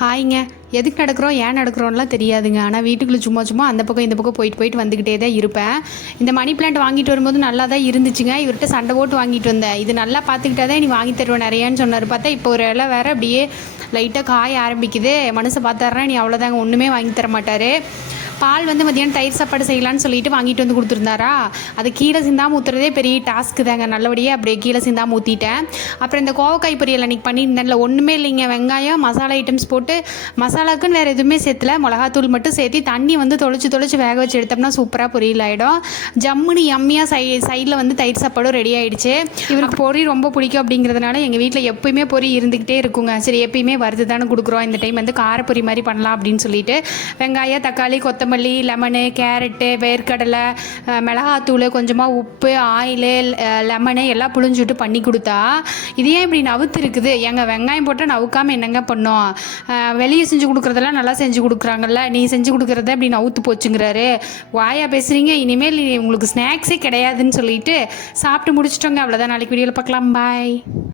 ஹாய்ங்க. எதுக்கு நடக்கிறோம் ஏன் நடக்கிறோம்லாம் தெரியாதுங்க. ஆனால் வீட்டுக்குள்ளே சும்மா சும்மா அந்த பக்கம் இந்த பக்கம் போயிட்டு வந்துக்கிட்டே தான் இருப்பேன். இந்த மணி பிளான்ட் வாங்கிட்டு வரும்போது நல்லா தான் இருந்துச்சுங்க. இவர்கிட்ட சண்டை போட்டு வாங்கிட்டு வந்தேன். இது நல்லா பார்த்துக்கிட்டா தான் நீ வாங்கி தருவேன் நிறையான்னு சொன்னார். பார்த்தா இப்போ ஒரு இலை வேறு அப்படியே லைட்டாக காய ஆரம்பிக்குது. மனசை பார்த்தாருன்னா நீ அவ்வளோதாங்க, ஒன்றுமே வாங்கி தர மாட்டார். பால் மதியானம் தயிர் சாப்பாடு செய்யலான்னு சொல்லிட்டு வாங்கிட்டு வந்து கொடுத்துருந்தாரா, அது கீழே சிந்தாமல் ஊற்றுறதே பெரிய டாஸ்க்கு தாங்க. நல்லபடியாக அப்படியே கீழே சிந்தாமல் ஊற்றிட்டேன். அப்புறம் இந்த கோவக்காய் பொரியல் அன்றைக்கி பண்ணியிருந்தேன்ல, ஒன்றுமே இல்லைங்க. வெங்காயம் மசாலா ஐட்டம்ஸ் போட்டு, மசாலாக்குன்னு வேறு எதுவுமே சேர்த்துல, மிளகாத்தூள் மட்டும் சேர்த்து தண்ணி தொளிச்சு வேக வச்சு எடுத்தோம்னா சூப்பராக பொரியல் ஆகிடும். ஜம்முன்னு எம்மியாக சைடில் தயிர் சாப்பாடும் ரெடி ஆகிடுச்சு. இவருக்கு பொரி ரொம்ப பிடிக்கும் அப்படிங்கிறதுனால எங்கள் வீட்டில் எப்போயுமே பொரி இருந்துக்கிட்டே இருக்குங்க. சரி, எப்பயுமே வறுத்து தானே கொடுக்குறோம், இந்த டைம் காரப்பொரி மாதிரி பண்ணலாம் அப்படின்னு சொல்லிட்டு வெங்காயம், தக்காளி, கொத்தமல்லி, லெமனு, கேரட்டு, வேர்க்கடலை, மிளகாத்தூள், கொஞ்சமாக உப்பு, ஆயிலு, லெமனு எல்லாம் புழிஞ்சுட்டு பண்ணி கொடுத்தா, இது ஏன் இப்படி நவுத்து இருக்குது எங்கள் வெங்காயம் போட்டால் நவுக்காமல் என்னங்க பண்ணோம், வெளியே செஞ்சு கொடுக்குறதெல்லாம் நல்லா செஞ்சு கொடுக்குறாங்கல்ல, நீ செஞ்சு கொடுக்குறத இப்படி நவுத்து போச்சுங்கிறாரு. வாயா பேசுகிறீங்க, இனிமேல் உங்களுக்கு ஸ்நாக்ஸே கிடையாதுன்னு சொல்லிட்டு சாப்பிட்டு முடிச்சிட்டோங்க. அவ்வளோதான். நாளைக்கு வீடியோவில் பார்க்கலாம். பாய்.